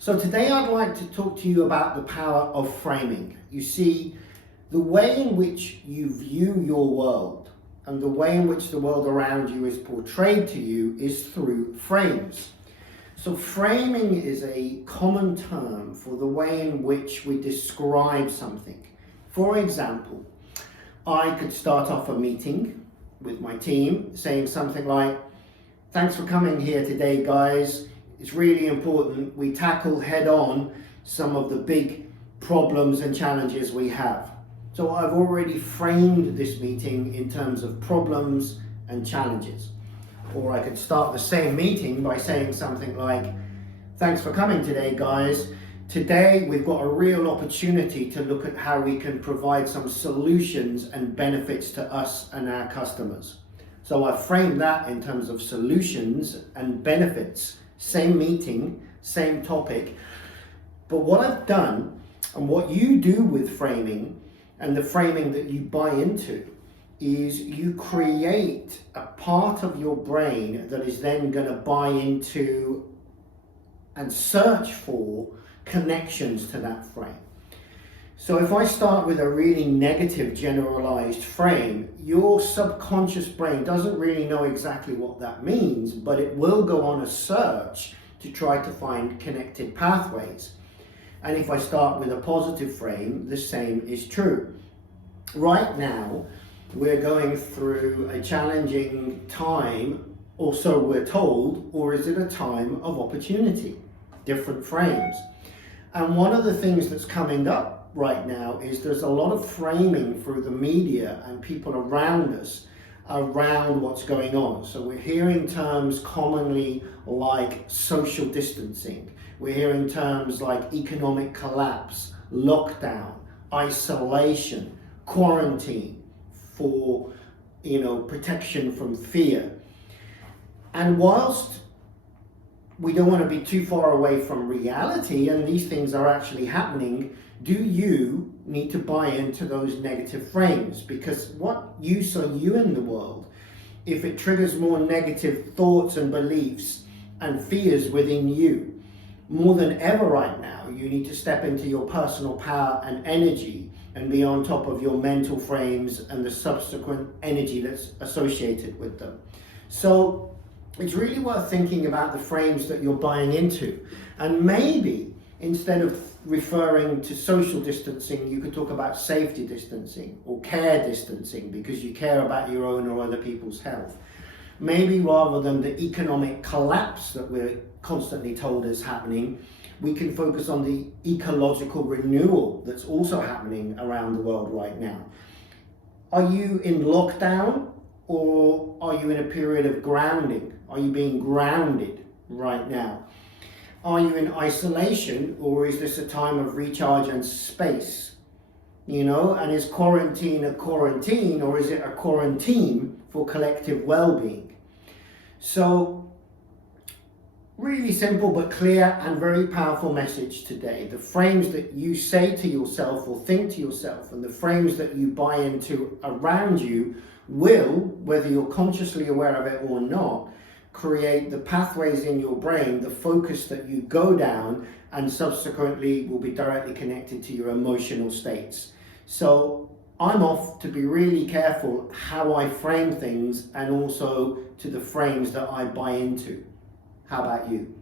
So today I'd like to talk to you about the power of framing. You see, the way in which you view your world and the way in which the world around you is portrayed to you is through frames. So framing is a common term for the way in which we describe something. For example, I could start off a meeting with my team saying something like, "Thanks for coming here today, guys. It's really important we tackle head on some of the big problems and challenges we have." So I've already framed this meeting in terms of problems and challenges. Or I could start the same meeting by saying something like, "Thanks for coming today, guys. Today we've got a real opportunity to look at how we can provide some solutions and benefits to us and our customers." So I framed that in terms of solutions and benefits. Same meeting, same topic. But what I've done and what you do with framing and the framing that you buy into is you create a part of your brain that is then going to buy into and search for connections to that frame. So if I start with a really negative generalized frame, your subconscious brain doesn't really know exactly what that means, but it will go on a search to try to find connected pathways. And if I start with a positive frame, the same is true. Right now, we're going through a challenging time, or so we're told, or is it a time of opportunity? Different frames. And one of the things that's coming up right now is there's a lot of framing through the media and people around us around what's going on. So we're hearing terms commonly like social distancing. We're hearing terms like economic collapse, lockdown, isolation, quarantine for, protection from fear. And whilst we don't want to be too far away from reality and these things are actually happening, do you need to buy into those negative frames? Because what use are you in the world if it triggers more negative thoughts and beliefs and fears within you? More than ever right now, you need to step into your personal power and energy and be on top of your mental frames and the subsequent energy that's associated with them. So it's really worth thinking about the frames that you're buying into. And maybe instead of referring to social distancing, you could talk about safety distancing or care distancing because you care about your own or other people's health. Maybe rather than the economic collapse that we're constantly told is happening, we can focus on the ecological renewal that's also happening around the world right now. Are you in lockdown or are you in a period of grounding? Are you being grounded right now? Are you in isolation or is this a time of recharge and space? And is quarantine a quarantine or is it a quarantine for collective well-being? So really simple but clear and very powerful message today. The frames that you say to yourself or think to yourself and the frames that you buy into around you will, whether you're consciously aware of it or not, create the pathways in your brain, the focus that you go down, and subsequently will be directly connected to your emotional states. So I'm off to be really careful how I frame things and also to the frames that I buy into. How about you?